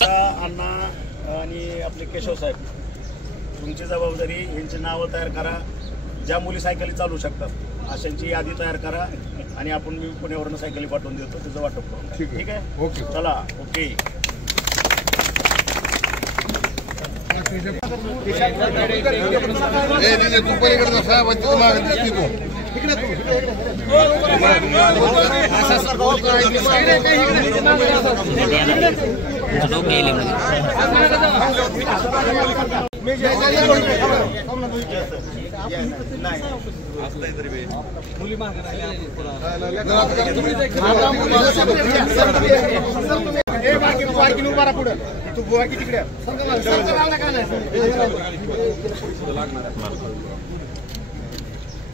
अण्णा आणि आपले केशव साहेब, तुमची जबाबदारी यांची नावं तयार करा. ज्या मुली सायकली चालू शकतात अशांची यादी तयार करा आणि आपण मी पुण्यावरून सायकली पाठवून देतो, त्याचं वाटप करू. ठीक आहे, ओके, चला, ओके.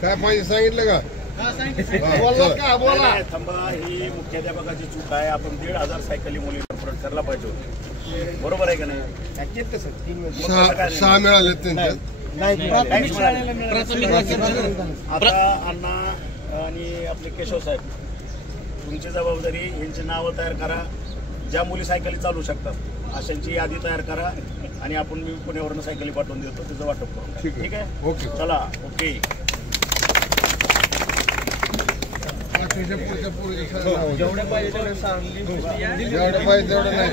काय पाहिजे सांगितलं का? थांबा, ही मुख्याध्यापकाची चूक आहे. आपण 1,500 सायकली मुलींना परत करायला पाहिजे होती. बरोबर आहे का नाही? 6 मिळाले त्यांच्यात. आता अण्णा आणि आपले केशव साहेब, तुमची जबाबदारी यांची नावं तयार करा. ज्या मुली सायकली चालू शकतात अशांची यादी तयार करा आणि आपण मी पुण्यावरून सायकली पाठवून देतो, त्याचं वाटप करू. ठीक आहे, ओके, चला, ओके. जेवढे पाहिजे तेवढे सांगली, जेवढे पाहिजे तेवढे नाही.